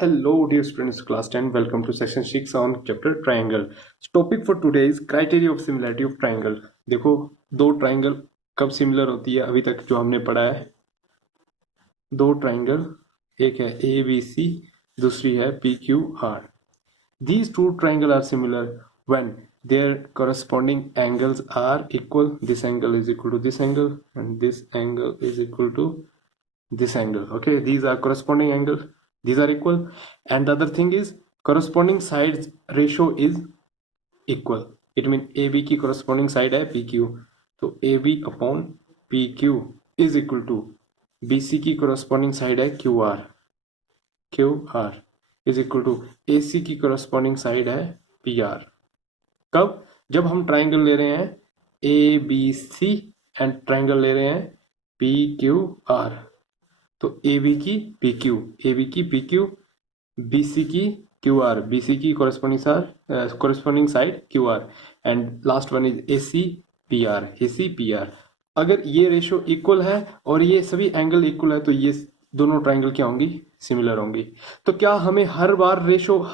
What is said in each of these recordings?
Hello, dear students, class 10. Welcome to section 6 on chapter triangle. Topic for today is criteria of similarity of triangle. देखो, दो triangle कब similar होती है अभी तक जो हमने पढ़ा है. दो ट्राइंगल, एक है ए बी सी, दूसरी है P Q are. These two triangles are similar when their corresponding angles are equal. This angle is equal to this angle and this angle is equal to this angle. Okay, these are corresponding angles, these are equal. And the other thing is corresponding sides ratio is equal. It means AB की corresponding side है PQ, तो AB upon PQ is equal to BC की corresponding side है QR is equal to AC की corresponding side है PR. कब? जब हम ट्राइंगल ले रहे हैं ABC एंड ट्राइंगल ले रहे हैं PQR. तो AB की PQ, AB की PQ, BC की QR, BC की corresponding side QR, and last one is AC PR. अगर ये रेशियो इक्वल है और ये सभी एंगल इक्वल है तो ये दोनों ट्राइंगल क्या होंगी? सिमिलर होंगी. तो क्या हमें हर बार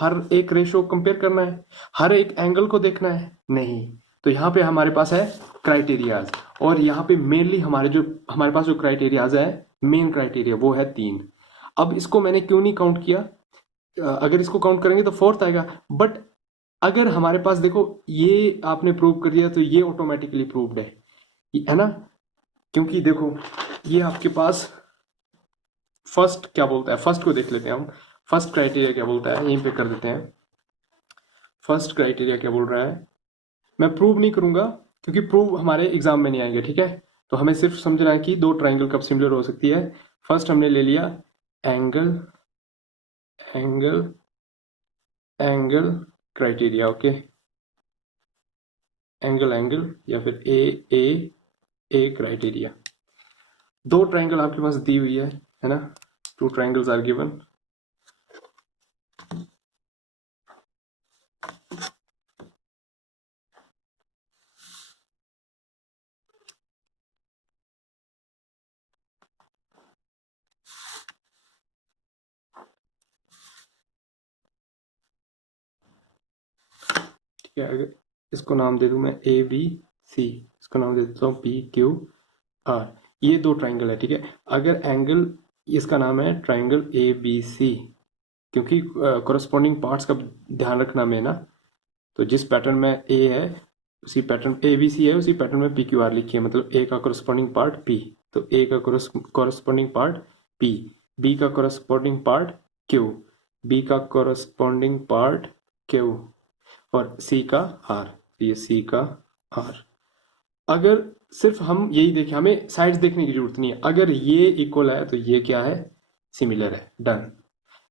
हर एक रेशियो कंपेयर करना है, हर एक एंगल को देखना है? नहीं. तो यहाँ पे हमारे पास है क्राइटेरियाज, और यहाँ पे मेनली हमारे पास जो क्राइटेरियाज है, मेन क्राइटेरिया वो है 3. अब इसको मैंने क्यों नहीं काउंट किया? अगर इसको काउंट करेंगे तो 4th आएगा. बट अगर हमारे पास देखो ये आपने प्रूव कर दिया तो ये ऑटोमेटिकली प्रूव्ड है ना? क्योंकि देखो ये आपके पास फर्स्ट क्या बोलता है, फर्स्ट को देख लेते हैं हम. फर्स्ट क्राइटेरिया क्या बोलता है, यहीं पे कर देते हैं. फर्स्ट क्राइटेरिया क्या बोल रहा है, मैं प्रूव नहीं करूंगा क्योंकि प्रूव हमारे एग्जाम में नहीं आएंगे. ठीक है, तो हमें सिर्फ समझना है कि दो ट्राइंगल कब सिमिलर हो सकती है. फर्स्ट हमने ले लिया एंगल क्राइटेरिया. ओके, एंगल या फिर ए क्राइटेरिया. दो ट्राइंगल आपके पास दी हुई है ना? Two triangles are given. ठीक है, अगर इसको नाम दे दूं मैं ए बी सी, इसको नाम दे देता हूँ पी क्यू आर. ये दो ट्राइंगल है. ठीक है, अगर एंगल इसका नाम है ट्राइंगल ए बी सी, क्योंकि कोरस्पॉन्डिंग पार्ट्स का ध्यान रखना में ना. तो जिस पैटर्न में ए है उसी पैटर्न ए बी सी है, उसी पैटर्न में पी क्यू आर लिखिए. मतलब ए का कोरस्पॉन्डिंग पार्ट पी, तो ए का कोरस्पॉन्डिंग पार्ट पी, बी का कोरस्पॉन्डिंग पार्ट क्यू, बी का कोरस्पॉन्डिंग पार्ट क्यू, और सी का आर. ये सी का आर. अगर सिर्फ हम यही देखें, हमें साइड्स देखने की जरूरत नहीं है. अगर ये इक्वल है तो ये क्या है? सिमिलर है. डन.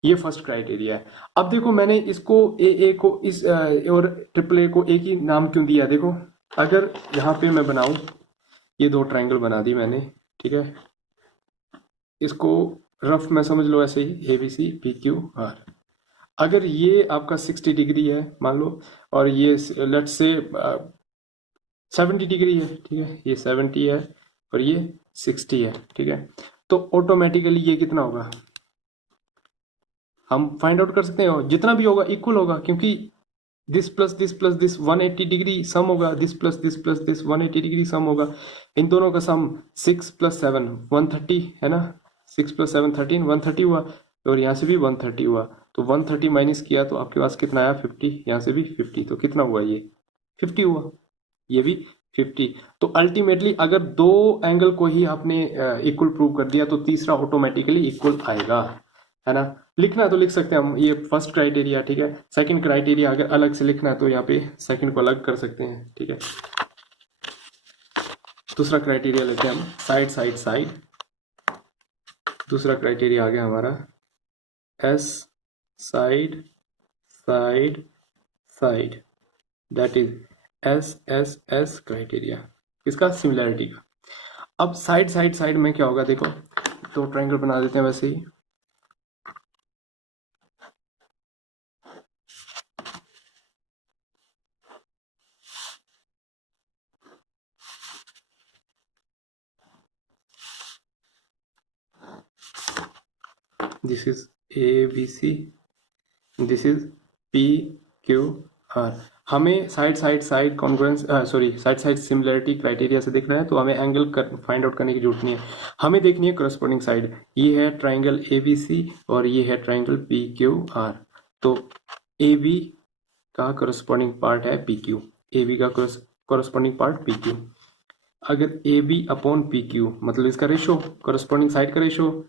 ये फर्स्ट क्राइटेरिया है. अब देखो मैंने इसको ए को इस और ट्रिपल ए को एक ही नाम क्यों दिया? देखो अगर यहाँ पे मैं बनाऊं, ये दो ट्राइंगल बना दी मैंने. ठीक है, इसको रफ में समझ लो ऐसे ही, A B C P Q R. अगर ये आपका 60 डिग्री है मान लो, और ये लेट्स से 70 डिग्री है. ठीक है, ये 70 है और ये 60 है. ठीक है, तो ऑटोमेटिकली ये कितना होगा हम फाइंड आउट कर सकते हैं. जितना भी होगा इक्वल होगा, क्योंकि दिस प्लस दिस 180 डिग्री सम होगा, दिस प्लस दिस 180 डिग्री सम होगा. इन दोनों का सम 6 + 7 130 है ना? 6 + 7 13, 130 हुआ. और यहाँ से भी 130 हुआ, तो 130 माइनस किया तो आपके पास कितना आया? 50. यहाँ से भी 50, तो कितना हुआ? ये 50 हुआ, ये भी 50. तो अल्टीमेटली अगर दो एंगल को ही आपने इक्वल प्रूव कर दिया तो तीसरा ऑटोमेटिकली इक्वल आएगा, है ना? लिखना है तो लिख सकते हैं हम, ये फर्स्ट क्राइटेरिया. ठीक है, सेकंड क्राइटेरिया अगर अलग से लिखना है तो यहाँ पे सेकंड को अलग कर सकते हैं. ठीक है, दूसरा क्राइटेरिया लेते हैं हम, साइड. दूसरा क्राइटेरिया आ गया हमारा S side, that is S criteria, इसका सिमिलैरिटी का. अब साइड में क्या होगा? देखो दो ट्राइंगल बना देते हैं वैसे ही. This is ABC this is P Q R. हमें side side side congruence side side similarity criteria से देखना है, तो हमें एंगल फाइंड आउट करने की जरूरत नहीं है, हमें देखनी है करस्पॉन्डिंग साइड। ये है ट्राइंगल ए बी सी और ये है ट्राइंगल पी क्यू आर। तो ए बी का करस्पॉन्डिंग पार्ट है पी क्यू, ए बी का करस्पॉन्डिंग पार्ट पी क्यू। अगर A B upon P Q मतलब इसका रेशो, करस्पॉन्डिंग साइड का रेशो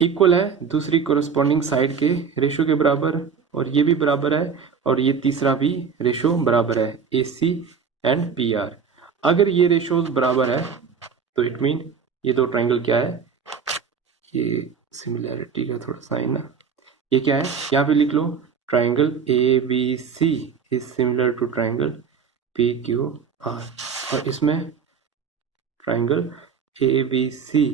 इक्वल है दूसरी कोरस्पॉन्डिंग साइड के रेशो के बराबर, और ये भी बराबर है, और ये तीसरा भी रेशो बराबर है, ए सी एंड पी आर। अगर ये रेशोज बराबर है तो इट मीन ये दो ट्राइंगल क्या है, ये सिमिलैरिटी का थोड़ा साइन ना, ये क्या है, यहाँ पे लिख लो triangle A B C is similar to triangle P Q R, और इसमें triangle A B C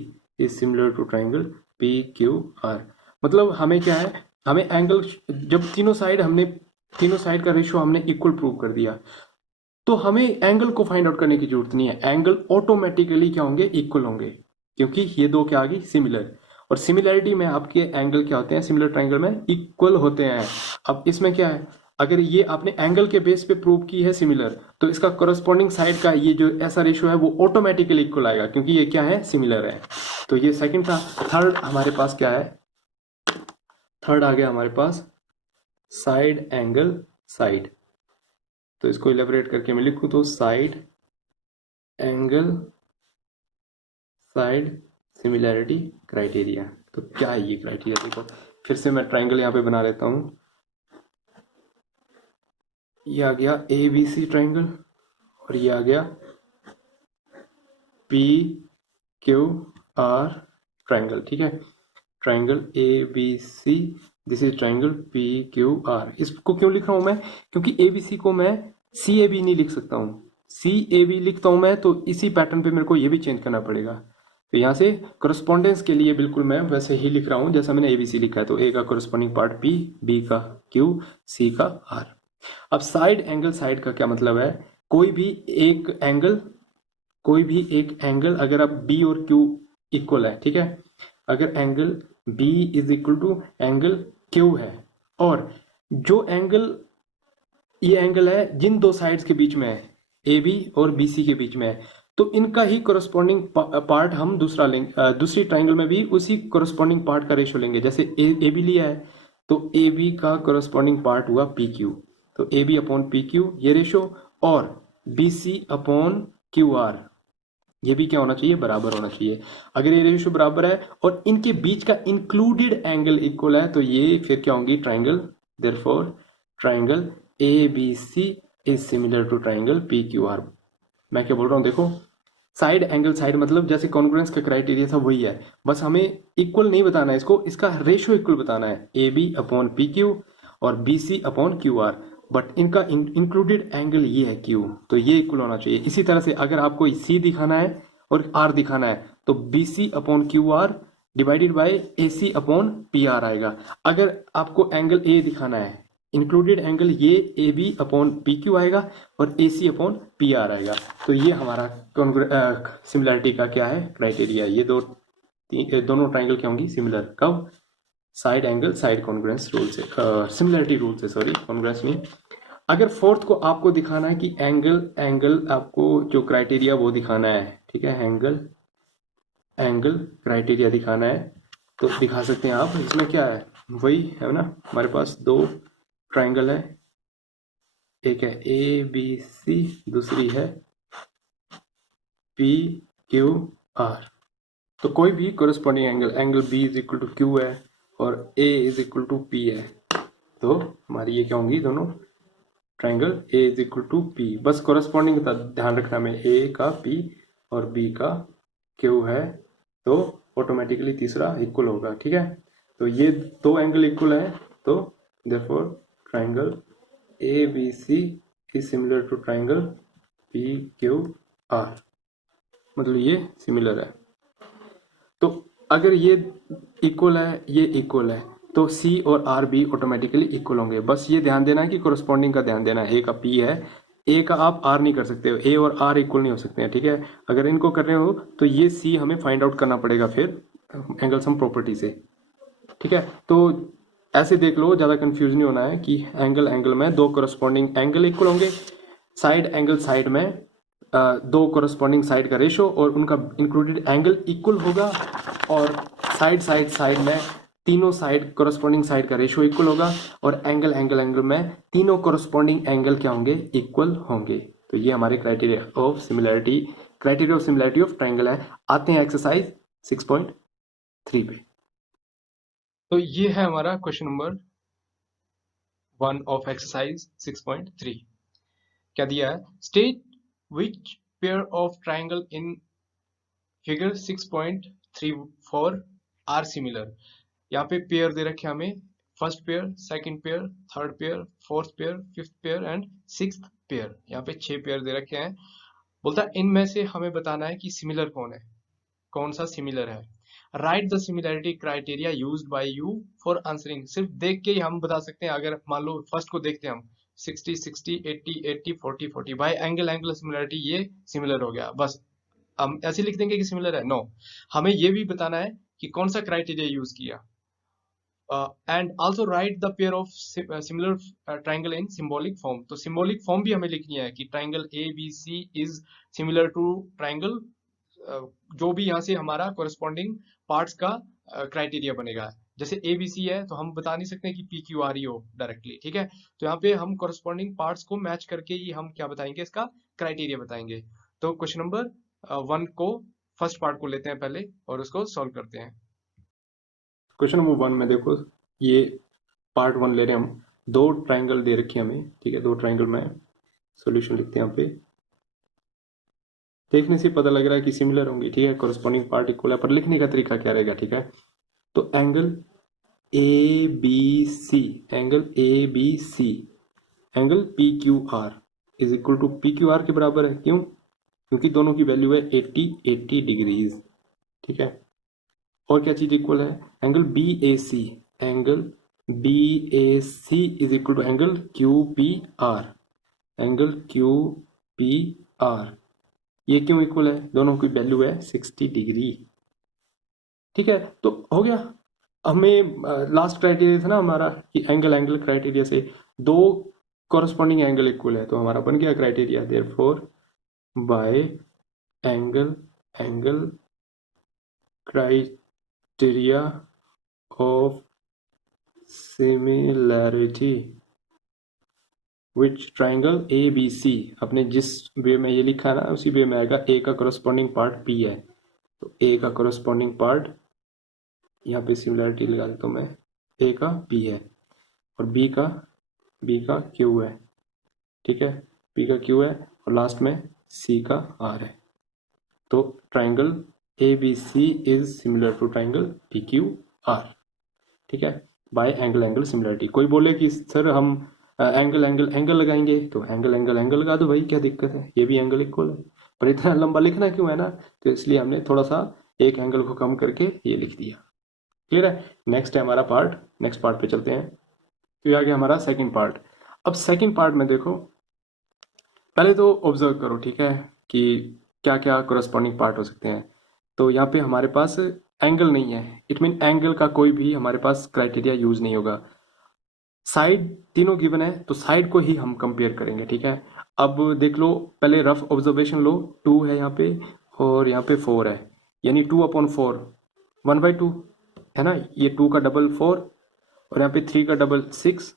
is similar to triangle P Q R. मतलब हमें क्या है, हमें एंगल, जब तीनों साइड का रेशियो हमने इक्वल प्रूव कर दिया, तो हमें एंगल को फाइंड आउट करने की जरूरत नहीं है, एंगल ऑटोमेटिकली क्या होंगे, इक्वल होंगे, क्योंकि ये दो क्या आ गई, सिमिलर। और सिमिलरिटी में आपके एंगल क्या होते हैं, सिमिलर ट्राइंगल में इक्वल होते हैं। अब इसमें क्या है, अगर ये आपने एंगल के बेस पे प्रूव की है सिमिलर, तो इसका कोरस्पॉन्डिंग साइड का ये जो ऐसा रेशियो है वो ऑटोमेटिकली इक्वल आएगा, क्योंकि ये क्या है, सिमिलर है। तो ये सेकंड था। थर्ड हमारे पास क्या है, थर्ड आ गया हमारे पास साइड एंगल साइड। तो इसको इलेबोरेट करके मैं लिखूं तो side angle side similarity criteria. तो क्या है ये क्राइटेरिया, देखो फिर से मैं ट्राइंगल यहाँ पे बना लेता हूं। ये आ गया ए बी सी ट्राइंगल, और ये आ गया पी क्यू आर ट्राइंगल, ठीक है। Triangle A B C, this is triangle P Q R. इसको क्यों लिख रहा हूं मैं, क्योंकि ए बी सी को मैं सी ए बी नहीं लिख सकता हूं, सी ए बी लिखता हूं मैं तो इसी पैटर्न पे मेरे को ये भी चेंज करना पड़ेगा। तो यहाँ से करस्पॉन्डेंस के लिए बिल्कुल मैं वैसे ही लिख रहा हूं जैसा मैंने एबीसी लिखा है। तो ए का करस्पॉन्डिंग पार्ट पी, बी का क्यू, सी का आर। अब साइड एंगल साइड का क्या मतलब है, कोई भी एक एंगल अगर अब बी और क्यू इक्वल है, ठीक है, अगर angle B is equal to angle Q है, और जो एंगल ये एंगल है जिन दो साइड्स के बीच में है, ए बी और बी सी के बीच में है, तो इनका ही कोरस्पॉन्डिंग पार्ट हम दूसरा लेंगे, दूसरी ट्राइंगल में भी उसी कोरस्पॉन्डिंग पार्ट का रेशियो लेंगे। जैसे ए बी लिया है तो ए बी का कोरस्पॉन्डिंग पार्ट हुआ पी क्यू, तो A B upon P Q ये रेशियो, और B C upon Q R ये भी क्या होना चाहिए, बराबर होना चाहिए। अगर ये रेशियो बराबर है और इनके बीच का इंक्लूडेड एंगल इक्वल है, तो ये फिर क्या होंगी, triangle. Therefore triangle A B C is similar to triangle P Q R. मैं क्या बोल रहा हूँ, देखो साइड एंगल साइड मतलब जैसे कॉन्ग्रुएंस का क्राइटेरिया था वही है, बस हमें इक्वल नहीं बताना है इसको, इसका रेशियो इक्वल बताना है, A B upon P Q और B C upon Q R, but इनका इंक्लूडेड एंगल ये है क्यू, तो ये इक्वल होना चाहिए। इसी तरह से अगर आपको सी दिखाना है और आर दिखाना है, तो B C upon Q R divided by A C upon P R आएगा। अगर आपको एंगल ए दिखाना है, इंक्लूडेड एंगल ये A B upon P Q आएगा और A C upon P R आएगा। तो ये हमारा सिमिलरिटी का क्या है, क्राइटेरिया। ये दोनों ट्राइंगल क्या होंगी, सिमिलर। कब, side angle side congruence rule से, सिमिलरिटी रूल से, सॉरी कॉन्ग्रुएंस नहीं। अगर फोर्थ को आपको दिखाना है कि एंगल आपको जो क्राइटेरिया वो दिखाना है, ठीक है, एंगल क्राइटेरिया दिखाना है, तो दिखा सकते हैं आप। इसमें क्या है, वही है ना, हमारे पास दो ट्राइंगल है, एक है ए बी सी, दूसरी है पी क्यू आर। तो कोई भी corresponding angle B is equal to Q है और A is equal to P है, तो हमारी ये क्या होंगी, दोनों triangle A is equal to P. बस कोरस्पॉन्डिंग का ध्यान रखना में, ए का पी और बी का क्यू है, तो ऑटोमेटिकली तीसरा इक्वल होगा, ठीक है। तो ये दो एंगल इक्वल है, तो therefore triangle A B C is similar to triangle P Q R, मतलब ये सिमिलर है। तो अगर ये इक्वल है, ये इक्वल है, तो सी और आर भी ऑटोमेटिकली इक्वल होंगे। बस ये ध्यान देना है कि कोरस्पॉन्डिंग का ध्यान देना है। ए का पी है, ए का आप आर नहीं कर सकते हो, ए और आर इक्वल नहीं हो सकते हैं, ठीक है। अगर इनको कर रहे हो तो ये सी हमें फाइंड आउट करना पड़ेगा फिर एंगल सम प्रॉपर्टी से, ठीक है। तो ऐसे देख लो, ज़्यादा कंफ्यूज नहीं होना है कि एंगल एंगल में दो करस्पॉन्डिंग एंगल इक्वल होंगे, साइड एंगल साइड में दो करस्पॉन्डिंग साइड का रेशो और उनका इंक्लूडेड एंगल इक्वल होगा, और साइड साइड साइड में तीनों साइड करस्पॉन्डिंग साइड का रेशो इक्वल होगा, और एंगल एंगल एंगल में तीनों करस्पॉन्डिंग एंगल क्या होंगे, इक्वल होंगे। तो ये हमारे criteria of similarity of triangle है। आते हैं एक्सरसाइज 6.3 पे। तो ये है हमारा क्वेश्चन नंबर 1 ऑफ एक्सरसाइज 6.3। क्या दिया है, state which pair of triangle in figure 6.34 are similar. यहाँ पे पेयर दे रखे हमें, first pair, second pair, third pair, fourth pair, fifth pair and sixth pair. यहाँ पे 6 पेयर दे रखे हैं। बोलता है इनमें से हमें बताना है कि सिमिलर कौन है, कौन सा सिमिलर है। Right the similarity criteria used by you for answering. सिर्फ देख के ही हम बता सकते हैं। अगर मान लो फर्स्ट को देखते हैं हम, 60 60 80 80 40 40, बाय एंगल एंगल सिमिलैरिटी ये सिमिलर हो गया, बस हम ऐसे लिख देंगे कि सिमिलर है। नो, हमें ये भी बताना है कि कौन सा क्राइटेरिया यूज किया। And also write the pair of similar triangle in symbolic form. तो सिंबॉलिक फॉर्म भी हमें लिखनी है कि triangle A B C is similar to triangle, जो भी यहाँ से हमारा कोरस्पॉन्डिंग पार्ट्स का क्राइटेरिया बनेगा। जैसे ए बी सी है तो हम बता नहीं सकते कि पी क्यू आर ई हो डायरेक्टली, ठीक है। तो यहाँ पे हम कोरस्पॉन्डिंग पार्ट्स को मैच करके ही हम क्या बताएंगे, इसका क्राइटेरिया बताएंगे। तो क्वेश्चन नंबर 1 को फर्स्ट पार्ट को लेते हैं पहले और उसको सॉल्व करते हैं। क्वेश्चन नंबर 1 में देखो, ये पार्ट 1 ले रहे हैं हम। दो ट्राइंगल दे रखी है हमें, ठीक है। दो ट्राइंगल में सॉल्यूशन लिखते हैं यहाँ पे। देखने से पता लग रहा है कि सिमिलर होंगी, ठीक है, कोरस्पॉन्डिंग पार्ट इक्वल है, पर लिखने का तरीका क्या रहेगा, ठीक है। तो angle A B C, angle A B C, angle P Q R is equal to P Q R के बराबर है। क्यों? क्योंकि दोनों की वैल्यू है 80 डिग्रीज, ठीक है। और क्या चीज इक्वल है, angle B A C, angle B A C is equal to angle Q P R, angle Q P R. ये क्यों इक्वल है, दोनों की वैल्यू है 60 डिग्री, ठीक है। तो हो गया। हमें लास्ट क्राइटेरिया था ना हमारा कि एंगल एंगल क्राइटेरिया से दो कॉरस्पॉन्डिंग एंगल इक्वल है, तो हमारा बन गया criteria, therefore by angle angle criteria of similarity which triangle A B C, अपने जिस वे में ये लिखा है ना उसी वे में आएगा। ए का कॉरस्पॉन्डिंग पार्ट पी है, तो ए का कॉरस्पॉन्डिंग पार्ट यहाँ पे सिमिलैरिटी लगा देता हूँ मैं, ए का पी है और बी का क्यू है, ठीक है। बी का क्यू है और लास्ट में सी का आर है। तो triangle A B C is similar to triangle P Q R, ठीक है, बाय एंगल एंगल सिमिलरिटी। कोई बोले कि सर हम एंगल एंगल एंगल लगाएंगे, तो एंगल एंगल एंगल लगा दो भाई, क्या दिक्कत है, ये भी एंगल इक्वल है। पर इतना लंबा लिखना क्यों है ना, तो इसलिए हमने थोड़ा सा एक एंगल को कम करके ये लिख दिया। क्लियर है। नेक्स्ट है हमारा पार्ट, नेक्स्ट पार्ट पे चलते हैं। तो ये आ गया हमारा सेकंड पार्ट। अब सेकंड पार्ट में देखो, पहले तो ऑब्जर्व करो, ठीक है, कि क्या क्या कोरस्पॉन्डिंग पार्ट हो सकते हैं। तो यहाँ पे हमारे पास एंगल नहीं है, इट मीन एंगल का कोई भी हमारे पास क्राइटेरिया यूज नहीं होगा। साइड तीनों गिवन है तो साइड को ही हम कंपेयर करेंगे, ठीक है। अब देख लो, पहले रफ ऑब्जर्वेशन लो, 2 है यहाँ पे और यहाँ पे 4 है, यानी 2/4 1/2 है ना। ये 2 का डबल 4 और यहाँ पे 3 का डबल 6,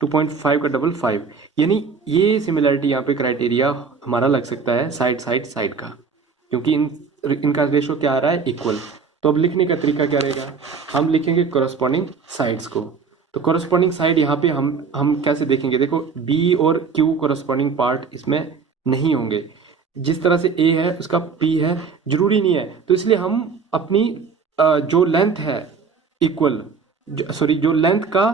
2.5 का डबल 5, यानी ये सिमिलैरिटी यहाँ पे क्राइटेरिया हमारा लग सकता है साइड साइड साइड का, क्योंकि इनका रेशो क्या आ रहा है, इक्वल। तो अब लिखने का तरीका क्या रहेगा, हम लिखेंगे कोरस्पॉन्डिंग साइड्स को। तो कोरस्पॉन्डिंग साइड यहाँ पे हम कैसे देखेंगे, देखो बी और क्यू कोरस्पॉन्डिंग पार्ट इसमें नहीं होंगे। जिस तरह से ए है उसका पी है, जरूरी नहीं है। तो इसलिए हम अपनी जो लेंथ है इक्वल, सॉरी जो लेंथ का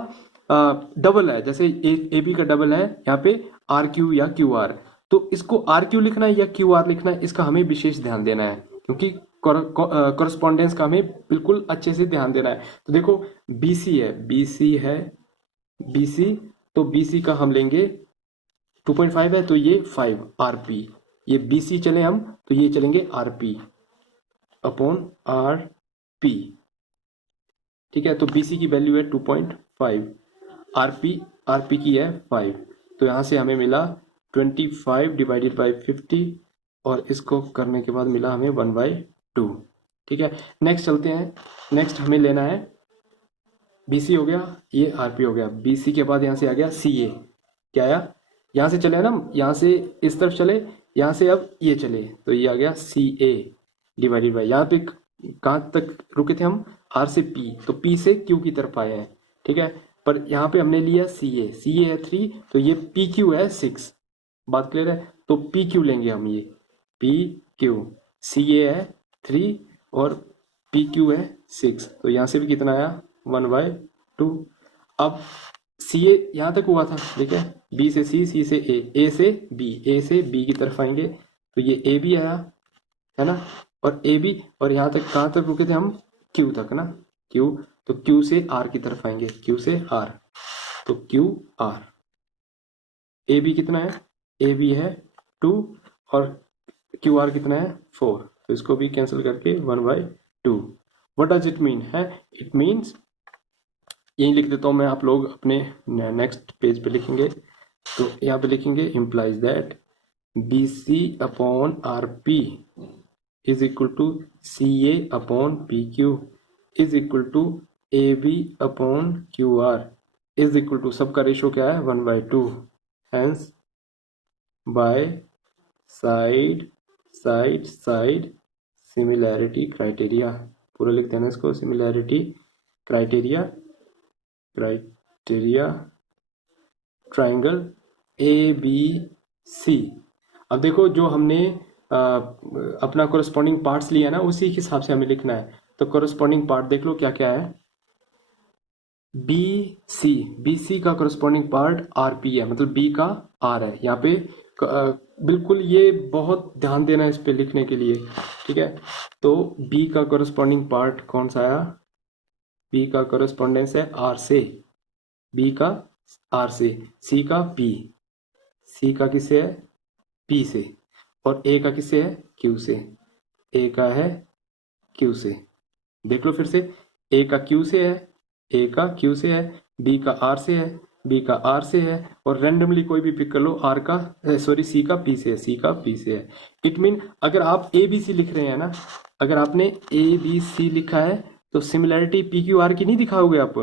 डबल है, जैसे ए बी का डबल है यहाँ पे आर क्यू या क्यू आर, तो इसको आर क्यू लिखना है या क्यू आर लिखना है, इसका हमें विशेष ध्यान देना है, क्योंकि कोरस्पॉन्डेंस का हमें बिल्कुल अच्छे से ध्यान देना है। तो देखो BC है, BC, तो BC का हम लेंगे 2.5 है तो ये 5 RP, ये BC चले हम तो ये चलेंगे RP अपॉन RP, ठीक है। तो BC की वैल्यू है 2.5 5, आरपी की है 5, तो यहाँ से हमें मिला 25 डिवाइडेड बाई 50 और इसको करने के बाद मिला हमें 1/2। ठीक है, नेक्स्ट चलते हैं। नेक्स्ट हमें लेना है BC हो गया, ये RP हो गया। BC के बाद यहाँ से आ गया CA, क्या आया, यहाँ से चले ना, यहाँ से इस तरफ चले, यहाँ से अब ये चले, तो ये आ गया CA डिवाइडेड बाई, यहाँ पे कहाँ तक रुके थे हम, R से P, तो P से Q की तरफ आए हैं। ठीक है, पर यहाँ पे हमने लिया CA है 3, तो ये PQ है 6। बात क्लियर है, तो PQ लेंगे हम, ये PQ, CA है 3 और PQ है 6, तो यहाँ से भी कितना आया 1/2। अब CA यहाँ तक हुआ था, ठीक है, B से C, C से A से B की तरफ आएंगे, तो ये AB आया, है ना, और AB, और यहाँ तक कहाँ तक रुके थे हम, Q तक ना, Q, तो Q से R की तरफ आएंगे, Q से R, तो QR। AB कितना है, AB है 2 और QR कितना है 4, तो इसको भी कैंसिल करके 1/2। व्हाट डज इट मीन है, इट मीन्स, यही लिख देता हूँ मैं, आप लोग अपने नेक्स्ट पेज पे लिखेंगे, तो यहाँ पे लिखेंगे implies that BC upon RP is equal to CA upon PQ is equal to AB upon QR is equal to, सबका रेशो क्या है 1/2, hence by side similarity criteria, पूरा लिख देना इसको, सिमिलैरिटी क्राइटेरिया ट्राइंगल ABC। अब देखो, जो हमने अपना कोरस्पॉन्डिंग पार्ट्स लिया ना, उसी के हिसाब से हमें लिखना है। तो कोरस्पॉन्डिंग पार्ट देख लो क्या क्या है, BC का कोरस्पॉन्डिंग पार्ट RP है, मतलब B का R है यहाँ पे। बिल्कुल, ये बहुत ध्यान देना है इस पे लिखने के लिए, ठीक है। तो B का कोरस्पॉन्डिंग पार्ट कौन सा आया, B का कोरस्पॉन्डेंस है R से, B का R से, C का किससे है, P से, और A का किससे है, Q से, A का है Q से। देख लो फिर से, A का Q से है, A का Q से है, B का R से है, B का R से है, और रेंडमली कोई भी पिक कर लो, R का C का P से है, C का P से है। इट मीन अगर आप ABC लिख रहे हैं ना, अगर आपने ABC लिखा है तो सिमिलैरिटी PQR की नहीं दिखाओगे आप।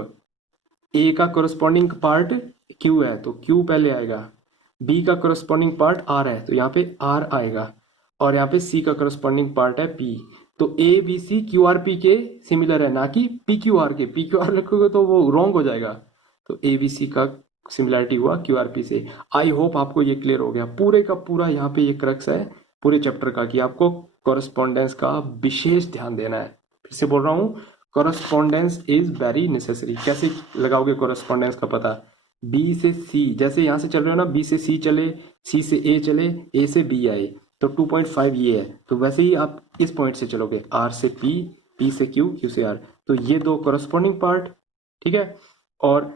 A का कोरस्पॉन्डिंग पार्ट Q है तो Q पहले आएगा, B का कोरस्पॉन्डिंग पार्ट R है तो यहाँ पे R आएगा, और यहाँ पे C का कोरस्पॉन्डिंग पार्ट है P, तो ABC QRP के सिमिलर है, ना कि PQR के। PQR लिखोगे तो वो रॉन्ग हो जाएगा, तो ABC का सिमिलरिटी हुआ QRP से। आई होप आपको ये क्लियर हो गया, पूरे का पूरा यहाँ पे ये क्रक्स है पूरे चैप्टर का, कि आपको कोरस्पॉन्डेंस का विशेष ध्यान देना है। फिर से बोल रहा हूँ, कोरस्पॉन्डेंस इज वेरी नेसेसरी। कैसे लगाओगे कोरस्पॉन्डेंस का पता, B से C, जैसे यहाँ से चल रहे हो ना, B से C चले, C से A चले, A से B आए, तो 2.5 ये है, तो वैसे ही आप इस पॉइंट से चलोगे, R से P, P से Q, Q से R, तो ये दो कोरस्पॉन्डिंग पार्ट, ठीक है, और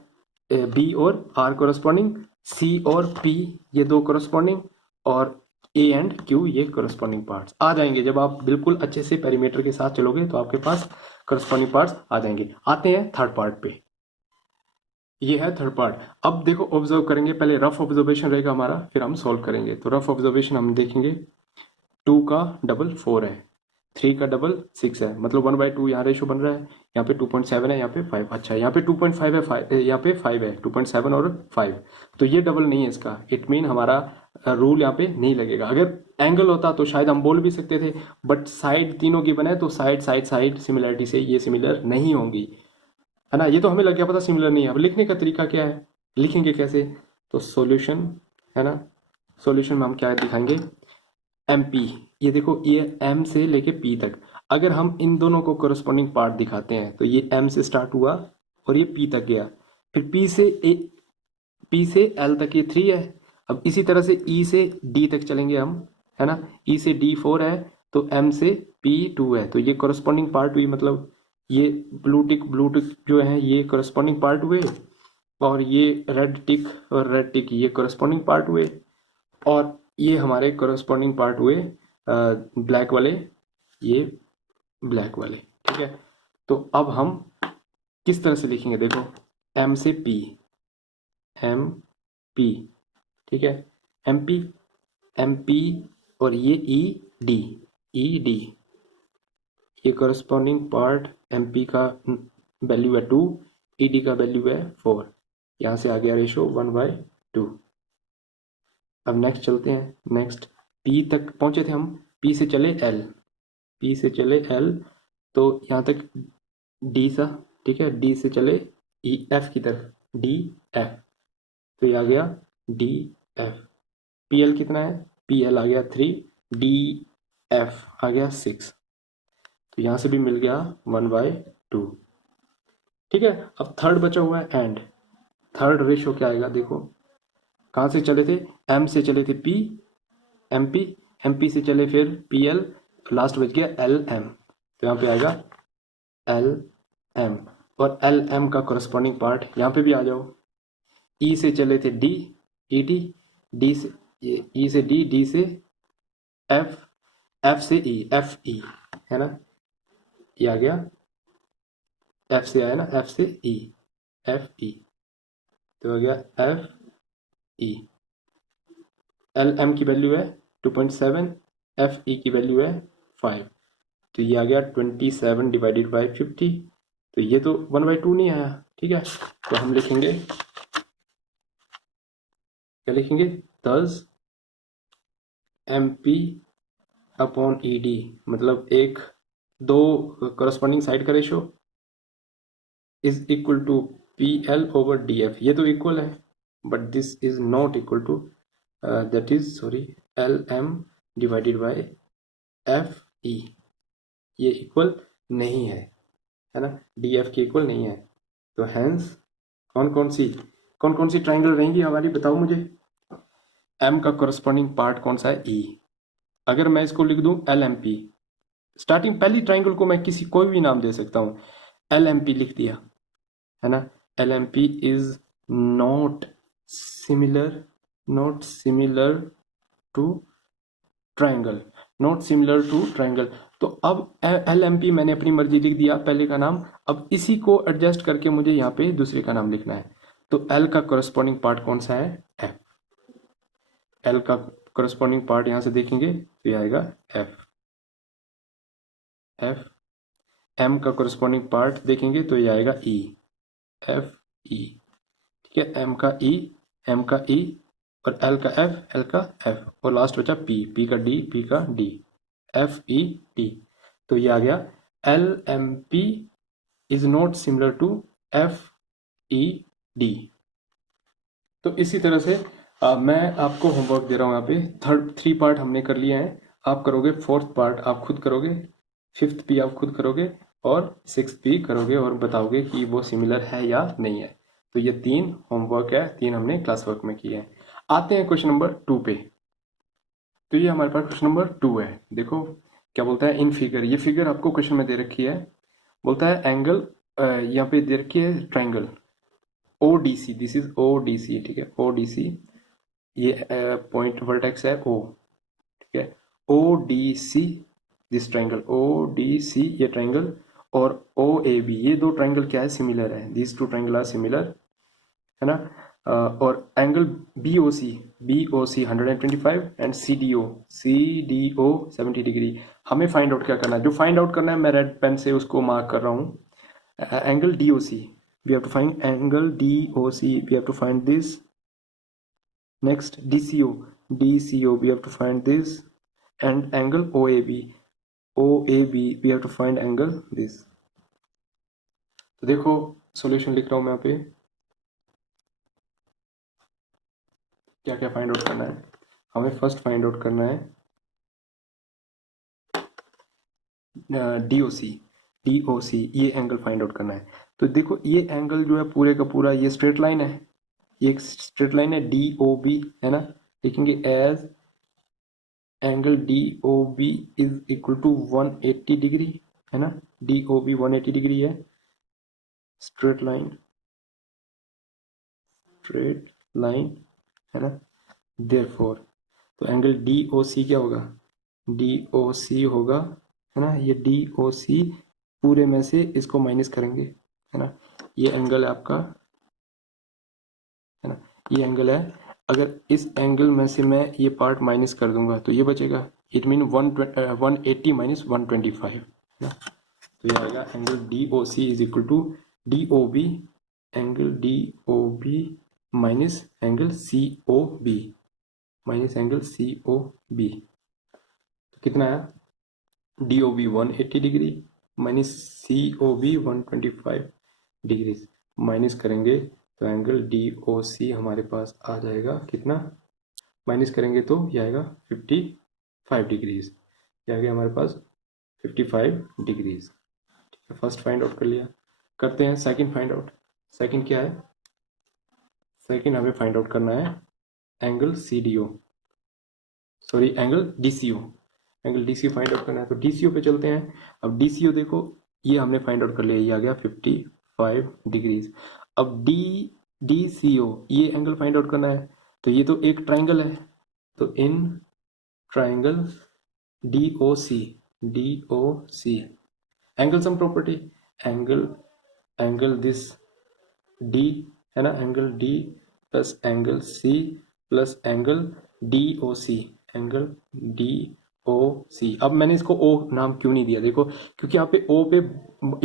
B और R कोरस्पॉन्डिंग, C और P ये दो कोरस्पॉन्डिंग, और A एंड Q ये कोरस्पॉन्डिंग पार्ट्स आ जाएंगे। जब आप बिल्कुल अच्छे से पेरीमीटर के साथ चलोगे तो आपके पास कोरस्पॉन्डिंग पार्ट्स आ जाएंगे। आते हैं थर्ड पार्ट पे, ये है थर्ड पार्ट। अब देखो, ऑब्जर्व करेंगे, पहले रफ ऑब्जर्वेशन रहेगा हमारा, फिर हम सॉल्व करेंगे। तो रफ ऑब्जर्वेशन हम देखेंगे, 2 का डबल 4 है, 3 का डबल 6 है, मतलब 1/2 यहाँ रेशो बन रहा है। यहाँ पे 2.7 है, यहाँ पे 5, अच्छा यहाँ पे 2.5 है, 5 यहाँ पे 5 है, 2.7 और 5, तो ये डबल नहीं है इसका। इट मीन हमारा रूल यहाँ पे नहीं लगेगा। अगर एंगल होता तो शायद हम बोल भी सकते थे, बट साइड तीनों गिवन है, तो साइड सिमिलरिटी से ये सिमिलर नहीं होंगी, है ना। ये तो हमें लग गया पता सिमिलर नहीं है। अब लिखने का तरीका क्या है, लिखेंगे कैसे, तो सॉल्यूशन, है ना, सॉल्यूशन में हम क्या दिखाएंगे, MP, ये देखो, ये M से लेके P तक, अगर हम इन दोनों को कोरस्पॉन्डिंग पार्ट दिखाते हैं तो ये M से स्टार्ट हुआ और ये P तक गया, फिर P से L तक ये 3 है। अब इसी तरह से E से D तक चलेंगे हम, है ना, E से D 4 है, तो M से P 2 है, तो ये कोरस्पॉन्डिंग पार्ट हुई, मतलब ये ब्लू टिक जो है ये कोरस्पॉन्डिंग पार्ट हुए, और ये रेड टिक और रेड टिक ये कोरस्पॉन्डिंग पार्ट हुए, और ये हमारे कोरस्पॉन्डिंग पार्ट हुए ब्लैक वाले, ये ब्लैक वाले, ठीक है। तो अब हम किस तरह से लिखेंगे, देखो, एम से पी, एम पी, ठीक है, एम पी, एम पी, और ये ई डी, ई डी, ये करस्पॉन्डिंग पार्ट एम पी का वैल्यू है 2, ई डी का वैल्यू है 4। यहाँ से आ गया रेशो 1/2। अब नेक्स्ट चलते हैं, नेक्स्ट पी तक पहुंचे थे हम, पी से चले एल, पी से चले एल, तो यहाँ तक डी सा, ठीक है, डी से चले ई एफ की तरफ, डी एफ, तो ये आ गया डी एफ। पी एल कितना है, पी एल आ गया 3, डी एफ आ गया 6, तो यहाँ से भी मिल गया 1/2। ठीक है, अब थर्ड बचा हुआ है एंड, थर्ड रेशो क्या आएगा देखो, कहाँ से चले थे, एम से चले थे P, M P, M P से चले फिर पी एल, लास्ट बच गया एल एम, तो यहाँ पे आएगा एल एम, और एल एम का कोरस्पॉन्डिंग पार्ट यहाँ पे भी आ जाओ, ई से चले थे डी, ई डी, डी से ई से डी, डी से एफ, एफ से ई, एफ ई, है ना, ये आ गया, एफ से आया ना, एफ से ई, एफ ई, तो आ गया एफ ई। एल एम की वैल्यू है 2.7, एफ ई की वैल्यू है 5, तो ये आ गया 27 डिवाइडेड बाई 50, तो ये तो 1/2 नहीं आया, ठीक है, तो हम लिखेंगे, क्या लिखेंगे, दस M P upon E D, मतलब एक दो करस्पॉन्डिंग साइड का ratio is equal to P L over D F, ये तो इक्वल है, but this is not equal to, that is sorry, L M divided by F E, ये equal नहीं है ना, डी एफ के इक्वल नहीं है, तो हैंस कौन कौन सी ट्राइंगल रहेंगी हमारी, बताओ मुझे। एम का करस्पॉन्डिंग पार्ट कौन सा है, ई, अगर मैं इसको लिख दूं एल एम पी, स्टार्टिंग पहली ट्राइंगल को मैं किसी कोई भी नाम दे सकता हूं, एल एम पी लिख दिया, है ना, L M P is not similar, not similar to triangle, not similar to triangle, तो अब एल एम पी मैंने अपनी मर्जी लिख दिया पहले का नाम, अब इसी को एडजस्ट करके मुझे यहाँ पे दूसरे का नाम लिखना है, तो एल का करस्पॉन्डिंग पार्ट कौन सा है, एफ, एल का करस्पॉन्डिंग पार्ट यहां से देखेंगे तो ये आएगा एफ, एफ, एम का करस्पॉन्डिंग पार्ट देखेंगे तो ये आएगा ई, एफ ई, ठीक है, एम का ई, एम का ई, और एल का एफ, एल का एफ, और लास्ट बचा पी, पी का डी, पी का डी, एफ ई डी, तो ये आ गया L M P is not similar to F E D. तो इसी तरह से मैं आपको होमवर्क दे रहा हूँ यहाँ पे, थर्ड 3 पार्ट हमने कर लिए हैं, आप करोगे 4th पार्ट आप खुद करोगे, 5th भी आप खुद करोगे, और 6th भी करोगे, और बताओगे कि वो सिमिलर है या नहीं है। तो ये 3 होमवर्क है, 3 हमने क्लास वर्क में किए हैं। आते हैं क्वेश्चन नंबर 2 पे, तो ये हमारे पास क्वेश्चन नंबर 2 है, देखो क्या बोलता है, इन फिगर, ये फिगर आपको क्वेश्चन में दे रखी है, बोलता है एंगल, यहाँ पे दे रखी है triangle O D C, this is O D C, ठीक है, ओ डी सी, ये पॉइंट वर्टेक्स है ओ, ठीक है, O D C, this triangle O D C, ये ट्राइंगल, और ओ ए बी, ये दो ट्राइंगल क्या है, सिमिलर है, this two triangle are similar, है ना, और angle B O C, B O C 125 and C D O 70 degree, हमें फाइंड आउट क्या करना है, जो फाइंड आउट करना है मैं रेड पेन से उसको मार्क कर रहा हूँ, angle D O C, we have to find angle DOC, we have to find this, next DCO, we have to find this, and angle OAB, we have to find angle this। तो देखो solution लिख रहा हूं मैं यहाँ पे, क्या क्या फाइंड आउट करना है, हमें फर्स्ट फाइंड आउट करना है DOC, ये एंगल फाइंड आउट करना है, तो देखो ये एंगल जो है पूरे का पूरा ये स्ट्रेट लाइन है, ये एक स्ट्रेट लाइन है DOB, है ना, लिखेंगे as angle DOB is equal to 180 degree, है ना, DOB 180 डिग्री है, स्ट्रेट लाइन, है ना, देयरफॉर तो एंगल DOC क्या होगा, DOC होगा, है ना, ये DOC पूरे में से इसको माइनस करेंगे, है ना, ये एंगल है आपका ये एंगल है, अगर इस एंगल में से मैं ये पार्ट माइनस कर दूंगा तो ये बचेगा, इट मीन 180 माइनस 125 ना। तो ये आएगा angle D O C is equal to D O B, angle D O B minus angle C O B, minus angle C O B. तो कितना आया, D O B 180 degree minus C O B 125 degree, minus करेंगे तो angle D O सी हमारे पास आ जाएगा कितना, minus करेंगे तो ये आएगा 55 डिग्रीज, ये आ गया हमारे पास 55 डिग्रीज। फर्स्ट फाइंड आउट कर लिया, करते हैं सेकंड फाइंड आउट। सेकंड क्या है, सेकंड हमें फाइंड आउट करना है angle C D O, sorry angle D C O, angle D C O find out करना है। तो डी सी ओ पे चलते हैं। अब डी सी ओ देखो, ये हमने फाइंड आउट कर लिया, ये आ गया 55 डिग्रीज। अब डी सी ओ ये एंगल फाइंड आउट करना है, तो ये तो एक ट्राइंगल है, तो in triangle D O C angle sum property, angle this D है ना, angle D plus angle C plus angle D O C, angle D O C. अब मैंने इसको ओ नाम क्यों नहीं दिया, देखो क्योंकि यहाँ पे ओ पे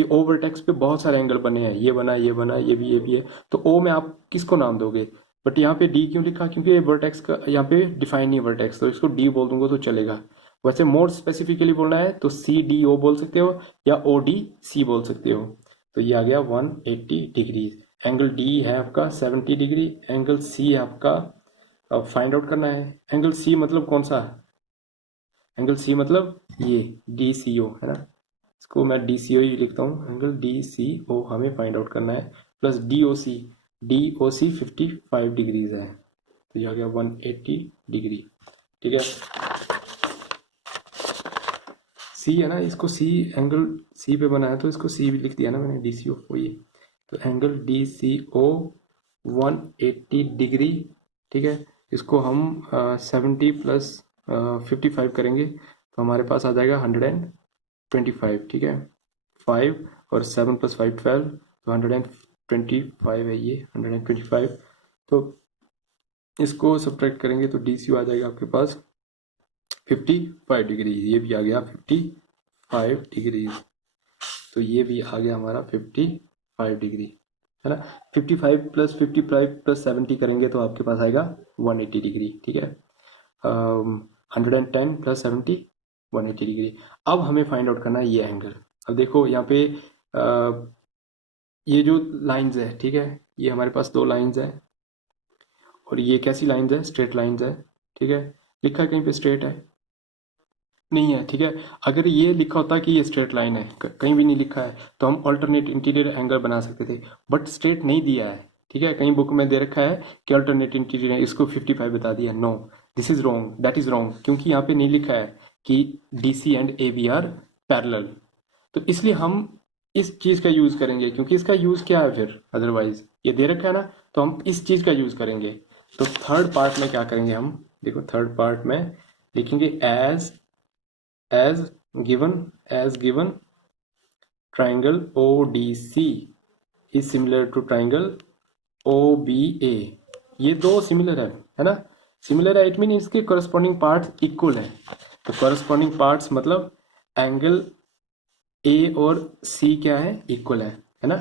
ओ वर्टेक्स पे बहुत सारे एंगल बने हैं, ये बना ये बना ये भी है, तो ओ में आप किसको नाम दोगे, बट यहाँ पे डी क्यों लिखा, क्योंकि ये वर्टेक्स का यहाँ पे डिफाइन नहीं वर्टेक्स, तो इसको डी बोल दूंगा तो चलेगा। वैसे मोर स्पेसिफिकली बोलना है तो सी डी ओ बोल सकते हो या ओ डी सी बोल सकते हो। तो ये आ गया 180 डिग्री। एंगल डी है आपका 70 डिग्री, एंगल सी है आपका, अब फाइंड आउट करना है एंगल सी मतलब कौन सा, एंगल सी मतलब ये डी सी ओ है ना, इसको मैं डी सी ओ ही लिखता हूँ, एंगल डी सी ओ हमें फाइंड आउट करना है, प्लस डी ओ सी 55 डिग्रीज है, तो ये आ गया 180 डिग्री। ठीक है, सी है ना, इसको सी एंगल सी पे बना है तो इसको सी भी लिख दिया ना मैंने, डी सी ओ वही है, तो एंगल डी सी ओ 180 डिग्री। ठीक है, इसको हम 70 प्लस 55 करेंगे तो हमारे पास आ जाएगा 125। ठीक है, 5 और 7 प्लस 5 12, तो 125 है ये 125। तो इसको सब्ट्रैक्ट करेंगे तो डी सी ओ आ जाएगा आपके पास 55 डिग्री, ये भी आ गया 55 डिग्री, तो ये भी आ गया हमारा 55 डिग्री है ना। 55 प्लस 55 प्लस 70 करेंगे तो आपके पास आएगा 180 डिग्री। ठीक है, 110 प्लस 70 180 डिग्री। अब हमें फाइंड आउट करना है ये एंगल। अब देखो यहाँ पे ये जो लाइंस है, ठीक है, ये हमारे पास दो लाइंस है और ये कैसी लाइंस है, स्ट्रेट लाइंस है। ठीक है, लिखा है कहीं पे स्ट्रेट है, नहीं है। ठीक है, अगर ये लिखा होता कि ये स्ट्रेट लाइन है, कहीं भी नहीं लिखा है, तो हम अल्टरनेट इंटीरियर एंगल बना सकते थे, बट स्ट्रेट नहीं दिया है। ठीक है, कहीं बुक में दे रखा है कि अल्टरनेट इंटीरियर, इसको 55 बता दिया। No, this is wrong, that is wrong, क्योंकि यहाँ पे नहीं लिखा है कि D C and A B are parallel, तो इसलिए हम इस चीज का यूज करेंगे, क्योंकि इसका यूज क्या है फिर, अदरवाइज ये दे रखा है ना, तो हम इस चीज का यूज करेंगे। तो थर्ड पार्ट में क्या करेंगे हम, देखो थर्ड पार्ट में लिखेंगे as given triangle ODC is similar to triangle OBA। ये दो सिमिलर है ना, सिमिलर है इट मीन इसके corresponding पार्ट्स इक्वल है। तो corresponding पार्ट्स मतलब एंगल A और C क्या है, इक्वल है ना।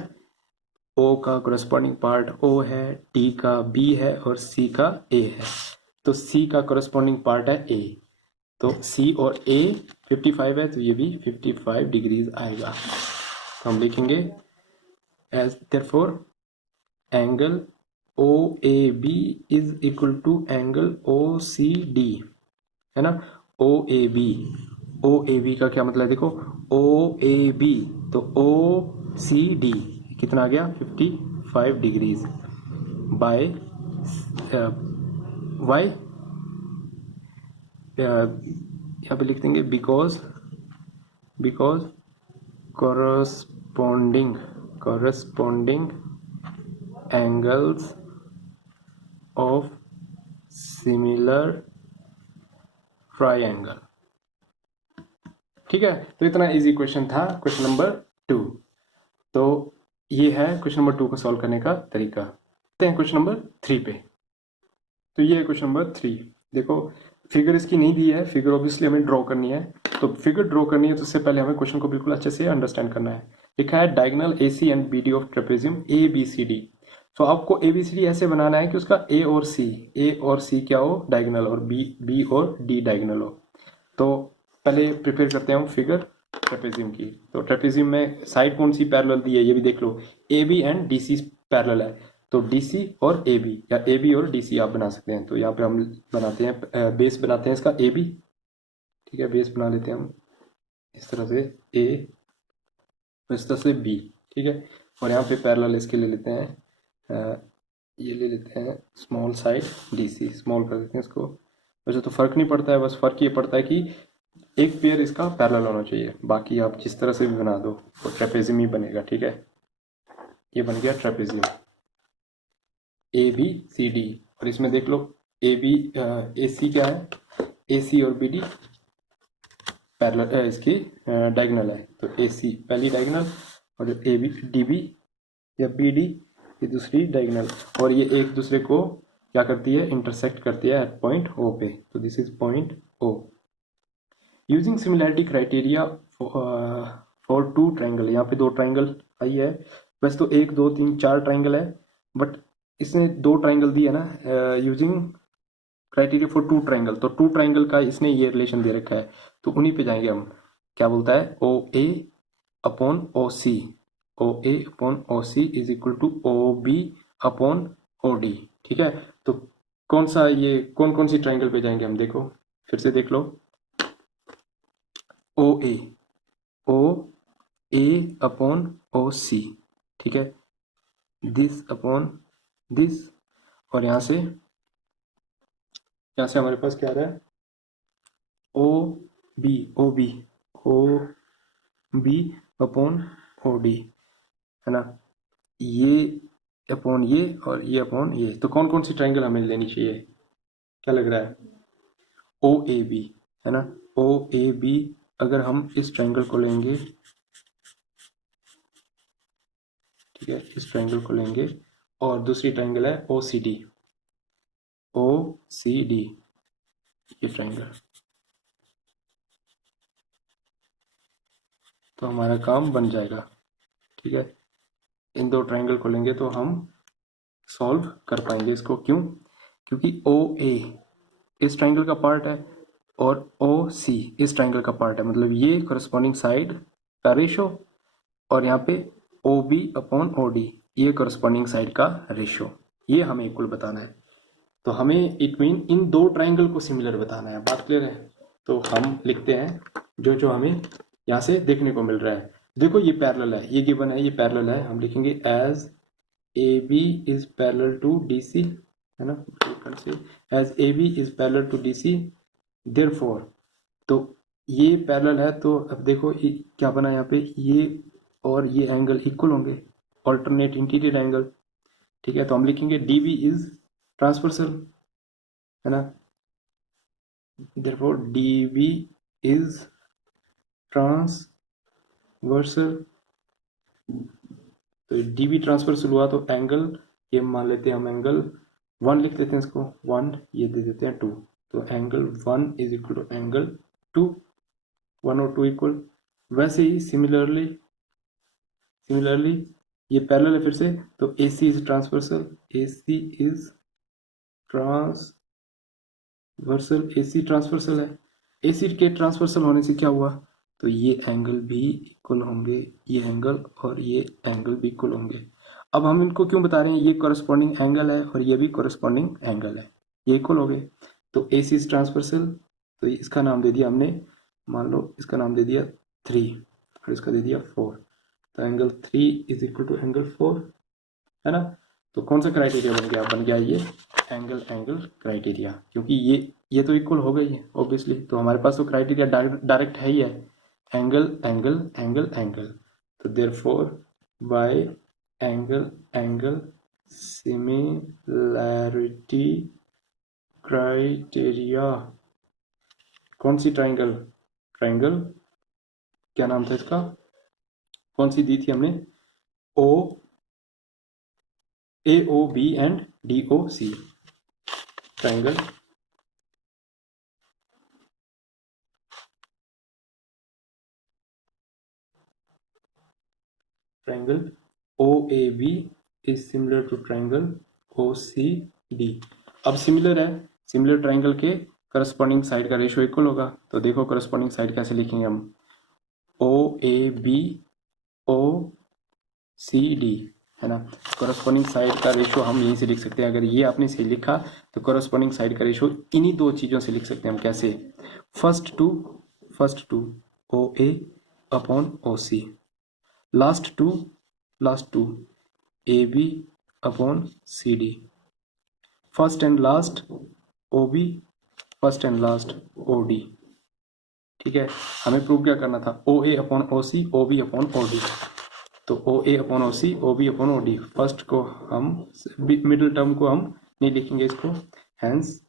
O का corresponding पार्ट O है, D का B है और C का A है, तो C का corresponding पार्ट है A, तो C और A 55 है तो ये भी 55 डिग्रीज आएगा। तो हम लिखेंगे as therefore angle OAB is equal to angle OCD है ना। OAB का क्या मतलब है, देखो OAB तो OCD कितना आ गया 55 डिग्रीज बाय वाई, यहाँ पे लिख देंगे because corresponding angles of similar triangle. ठीक है, तो इतना इजी क्वेश्चन था क्वेश्चन नंबर 2। तो ये है क्वेश्चन नंबर 2 को सॉल्व करने का तरीका। देखते हैं क्वेश्चन नंबर 3 पे। तो ये है क्वेश्चन नंबर 3। देखो फिगर इसकी नहीं दी है, फिगर ऑब्वियसली हमें ड्रॉ करनी है। तो फिगर ड्रॉ करनी है तो उससे पहले हमें क्वेश्चन को बिल्कुल अच्छे से अंडरस्टैंड करना है। लिखा है diagonal AC and BD of trapezium ABCD। तो आपको ABCD ऐसे बनाना है कि उसका A और C क्या हो, डायगोनल, और B और D डायगोनल हो। तो पहले प्रिपेयर करते हैं हम फिगर ट्रेपेजियम की। तो ट्रेपेजियम में साइड कौन सी पैरेलल दी है ये भी देख लो, AB एंड DC पैरेलल है। तो DC और AB या AB और DC आप बना सकते हैं। तो यहाँ पे हम बनाते हैं बेस, बनाते हैं इसका AB। ठीक है, बेस बना लेते हैं हम इस तरह से A, इस तरह से B। ठीक है, और यहाँ पे पैरेलल इसके ले लेते हैं ये ले लेते हैं स्मॉल साइड DC, स्मॉल कर देते हैं इसको। वैसे तो फर्क नहीं पड़ता है, बस फर्क ये पड़ता है कि एक पेयर इसका पैरेलल होना चाहिए, बाकी आप जिस तरह से भी बना दो तो ट्रेपेजियम ही बनेगा। ठीक है, ये बन गया ट्रेपेजियम ABCD। और इसमें देख लो AC क्या है, AC और BD पैरेलल इसकी डायगोनल है। तो AC पहली डायगोनल और AB DB या BD ये दूसरी डायगोनल, और ये एक दूसरे को क्या करती है, इंटरसेक्ट करती है एट पॉइंट O पे। तो this is point O। Using similarity criteria for two triangle, यहाँ पे दो ट्राइंगल आई है। वैसे तो 1 2 3 4 ट्राइंगल है, बट इसने 2 ट्राइंगल दिया ना। यूजिंग क्राइटेरिया फॉर 2 ट्राइंगल, तो 2 ट्राइंगल का इसने ये रिलेशन दे रखा है, तो उन्हीं पे जाएंगे हम। क्या बोलता है, OA upon OC, OA upon OC is equal to OB upon OD। ठीक है, तो कौन सा ये कौन कौन सी ट्राइंगल पे जाएंगे हम, देखो फिर से देख लो। OA OA अपॉन OC, ठीक है, दिस अपॉन दिस, और यहाँ से हमारे पास क्या आ रहा है, OB अपॉन OD, है ना, ये अपॉन ये और ये अपॉन ये। तो कौन कौन सी ट्राइंगल हमें लेनी चाहिए, क्या लग रहा है, OAB, है ना। OAB अगर हम इस ट्राइंगल को लेंगे, ठीक है, इस ट्राइंगल को लेंगे, और दूसरी ट्राइंगल है OCD ये ट्राइंगल, तो हमारा काम बन जाएगा। ठीक है, इन 2 ट्राइंगल को लेंगे तो हम सॉल्व कर पाएंगे इसको। क्यों, क्योंकि OA इस ट्राइंगल का पार्ट है और OC इस ट्राइंगल का पार्ट है, मतलब ये करस्पॉन्डिंग साइड का रेशो, और यहाँ पे OB अपॉन OD ये करस्पॉन्डिंग साइड का रेशो, ये हमें इक्वल बताना है। तो हमें इट मीन इन 2 ट्राइंगल को सिमिलर बताना है। बात क्लियर है। तो हम लिखते हैं जो जो हमें यहाँ से देखने को मिल रहा है। देखो ये पैरेलल है, ये गिवन है, ये पैरेलल है। हम लिखेंगे as AB is parallel to DC, है ना, as AB is parallel to DC, therefore, तो ये पैरेलल है। तो अब देखो क्या बना यहाँ पे, ये और ये एंगल इक्वल होंगे, ऑल्टरनेट इंटीरियर एंगल। ठीक है, तो हम लिखेंगे DB इज ट्रांसवर्सल, है ना, therefore DB is ट्रांसवर्सल। तो DB ट्रांसवर्सल हुआ तो एंगल, ये मान लेते हैं हम एंगल 1 लिख देते हैं इसको 1, ये दे देते हैं 2। तो angle 1 is equal to angle 2, 1 और 2 इक्वल। वैसे ही सिमिलरली ये पैरेलल है फिर से, तो AC is transversal, AC is transversal है। AC के ट्रांसवर्सल होने से क्या हुआ, तो ये एंगल भी इक्वल होंगे, ये एंगल और ये एंगल भी इक्वल होंगे। अब हम इनको क्यों बता रहे हैं, ये कॉरेस्पॉन्डिंग एंगल है और ये भी कॉरेस्पॉन्डिंग एंगल है, ये इक्वल हो गए। तो AC इज ट्रांसवर्सल, तो इसका नाम दे दिया हमने, मान लो इसका नाम दे दिया 3 और इसका दे दिया 4। तो angle 3 is equal to angle 4, है ना। तो कौन सा क्राइटेरिया बन गया ये एंगल क्राइटेरिया, क्योंकि ये तो इक्वल हो गई है ऑब्वियसली। तो हमारे पास तो क्राइटेरिया डायरेक्ट है ही है, एंगल एंगल एंगल एंगल। तो therefore by angle similarity criteria, कौन सी ट्राइंगल क्या नाम था इसका, कौन सी दी थी हमने, AOB and DOC। Triangle OAB is similar to triangle OCD। अब सिमिलर है, सिमिलर ट्रायंगल के करस्पॉन्डिंग साइड का रेशियो इक्वल होगा। तो देखो करस्पॉन्डिंग साइड कैसे लिखेंगे हम, OAB OCD है ना। करस्पॉन्डिंग साइड का रेशियो हम यहीं से लिख सकते हैं। अगर ये आपने सही लिखा तो करस्पॉन्डिंग साइड का रेशियो इन्हीं दो चीज़ों से लिख सकते हैं हम। कैसे, first two OA upon OC, last two AB upon CD, first and last OB, first and last OD। ठीक है, हमें प्रूव क्या करना था, OA upon OC OB upon OD। तो OA upon OC OB upon OD, first को हम middle term को हम नहीं लिखेंगे इसको, हैंस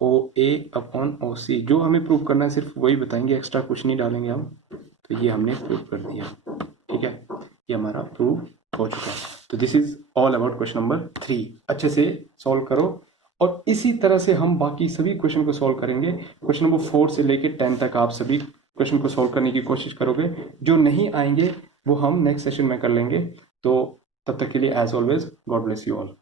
OA अपॉन OC जो हमें प्रूव करना है सिर्फ वही बताएंगे, एक्स्ट्रा कुछ नहीं डालेंगे हम। तो ये हमने प्रूव कर दिया। ठीक है, ये हमारा प्रूव हो चुका है। तो this is all about question number 3। अच्छे से सॉल्व करो और इसी तरह से हम बाकी सभी क्वेश्चन को सॉल्व करेंगे। क्वेश्चन नंबर 4 से लेकर 10 तक आप सभी क्वेश्चन को सॉल्व करने की कोशिश करोगे। जो नहीं आएंगे वो हम नेक्स्ट सेशन में कर लेंगे। तो तब तक के लिए as always God bless you all.